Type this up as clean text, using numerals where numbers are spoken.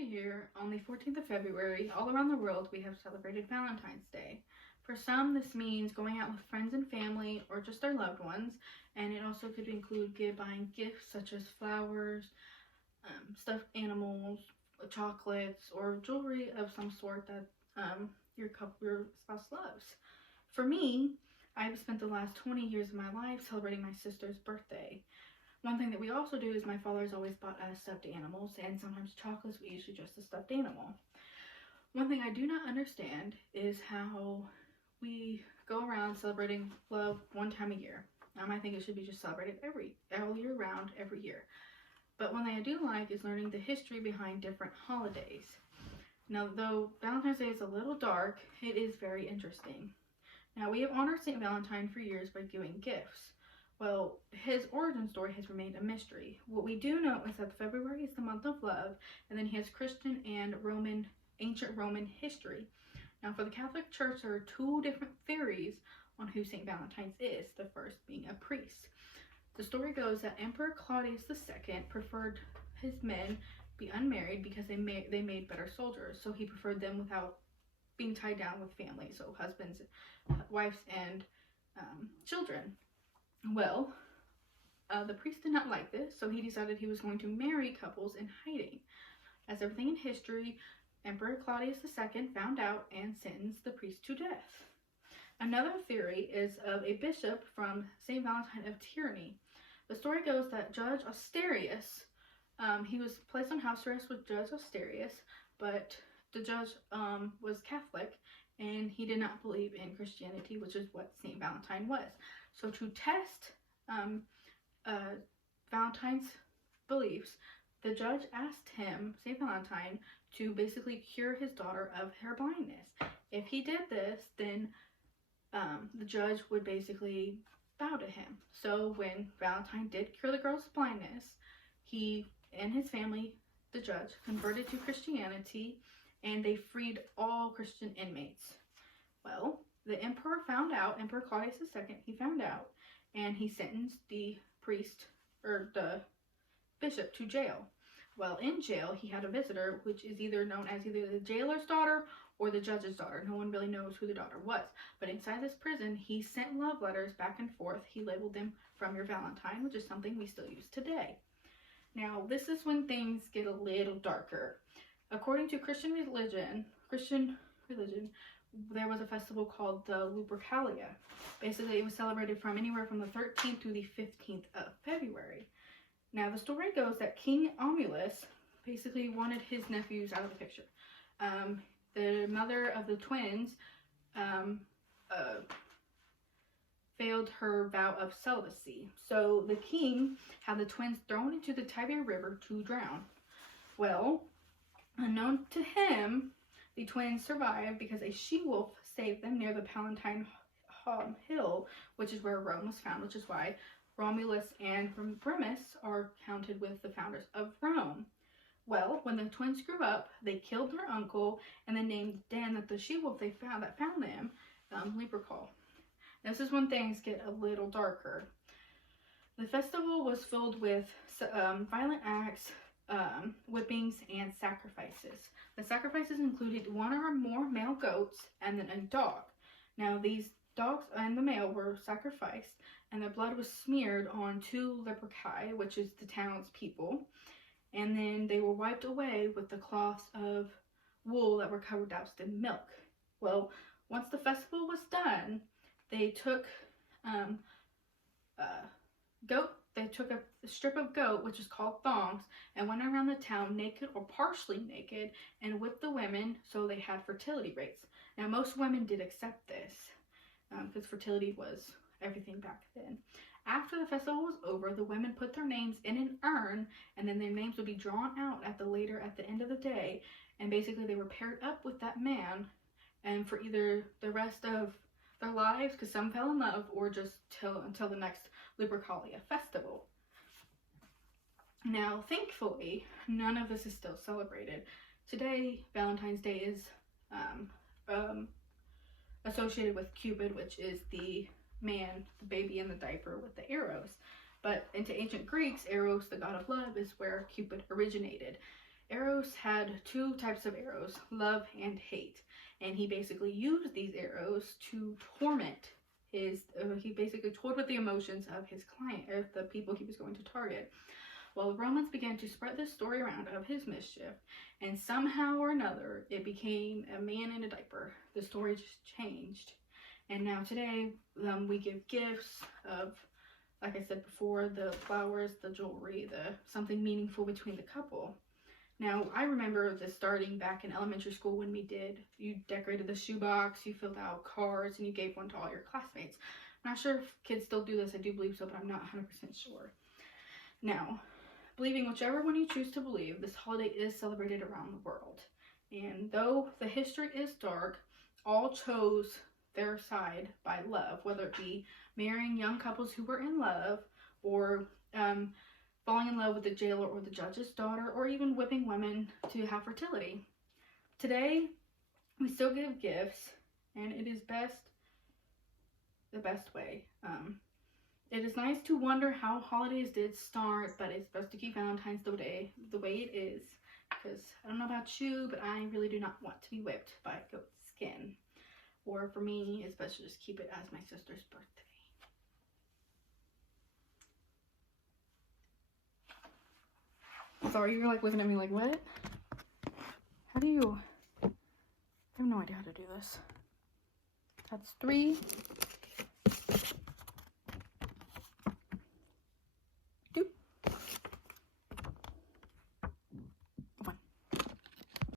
Every year, on the 14th of February, all around the world, we have celebrated Valentine's Day. For some, this means going out with friends and family or just their loved ones, and it also could include buying gifts such as flowers, stuffed animals, chocolates, or jewelry of some sort that your spouse loves. For me, I've spent the last 20 years of my life celebrating my sister's birthday. One thing that we also do is my father's always bought us stuffed animals, and sometimes chocolates, but usually just a stuffed animal. One thing I do not understand is how we go around celebrating love one time a year. I think it should be just celebrated all year round, every year. But one thing I do like is learning the history behind different holidays. Now, though Valentine's Day is a little dark, it is very interesting. Now, we have honored St. Valentine for years by giving gifts. Well, his origin story has remained a mystery. What we do know is that February is the month of love, and then he has Christian and ancient Roman history. Now, for the Catholic Church, there are two different theories on who St. Valentine's is, the first being a priest. The story goes that Emperor Claudius II preferred his men be unmarried because they made better soldiers, so he preferred them without being tied down with families, so husbands, wives, and children. Well, the priest did not like this, so he decided he was going to marry couples in hiding. As everything in history, Emperor Claudius II found out and sentenced the priest to death. Another theory is of a bishop from St. Valentine of Tyranny. The story goes that Judge Asterius, he was placed on house arrest with Judge Asterius, but the judge was Catholic, and he did not believe in Christianity, which is what St. Valentine was. So to test Valentine's beliefs, the judge asked him, St. Valentine, to basically cure his daughter of her blindness. If he did this, then the judge would basically bow to him. So when Valentine did cure the girl's blindness, he and his family, the judge, converted to Christianity, and they freed all Christian inmates. Well, the emperor found out, Emperor Claudius II, he found out, and he sentenced the priest, or the bishop, to jail. Well, in jail, he had a visitor, which is either known as either the jailer's daughter or the judge's daughter. No one really knows who the daughter was. But inside this prison, he sent love letters back and forth. He labeled them "From Your Valentine," which is something we still use today. Now, this is when things get a little darker. According to Christian religion, there was a festival called the Lupercalia. Basically, it was celebrated from anywhere from the 13th to the 15th of February. Now, the story goes that King Romulus basically wanted his nephews out of the picture. The mother of the twins failed her vow of celibacy. So the king had the twins thrown into the Tiber River to drown. Well, unknown to him, the twins survived because a she-wolf saved them near the Palatine Hill, which is where Rome was found, which is why Romulus and Remus are counted with the founders of Rome. Well, when the twins grew up, they killed their uncle and then named the den that the she-wolf they found them, Lupercal. This is when things get a little darker. The festival was filled with violent acts, whippings, and sacrifices. The sacrifices included one or more male goats and then a dog. Now, these dogs and the male were sacrificed, and their blood was smeared on 2 Luperci, which is the townspeople, and then they were wiped away with the cloths of wool that were doused in milk. Well, once the festival was done, they took They took a strip of goat, which is called thongs, and went around the town naked or partially naked and whipped the women so they had fertility rates. Now, most women did accept this because fertility was everything back then. After the festival was over, the women put their names in an urn, and then their names would be drawn out at the end of the day, and basically they were paired up with that man, and for either the rest of their lives, because some fell in love, or just until the next Lupercalia festival. Now, thankfully, none of this is still celebrated. Today, Valentine's Day is associated with Cupid, which is the man, the baby in the diaper with the arrows. But into ancient Greeks, Eros, the god of love, is where Cupid originated. Eros had two types of arrows, love and hate. And he basically used these arrows to torment he basically toyed with the emotions of his client, or the people he was going to target. Well, the Romans began to spread this story around of his mischief, and somehow or another, it became a man in a diaper. The story just changed. And now today, we give gifts of, like I said before, the flowers, the jewelry, something meaningful between the couple. Now, I remember this starting back in elementary school when you decorated the shoebox, you filled out cards, and you gave one to all your classmates. I'm not sure if kids still do this, I do believe so, but I'm not 100% sure. Now, believing whichever one you choose to believe, this holiday is celebrated around the world. And though the history is dark, all chose their side by love, whether it be marrying young couples who were in love, or falling in love with the jailer or the judge's daughter, or even whipping women to have fertility. Today, we still give gifts, and it is the best way. It is nice to wonder how holidays did start, but it's best to keep Valentine's Day the way it is, because I don't know about you, but I really do not want to be whipped by goat skin. Or for me, it's best to just keep it as my sister's birthday. Sorry, you're like looking at me like, what? How do you? I have no idea how to do this. That's 3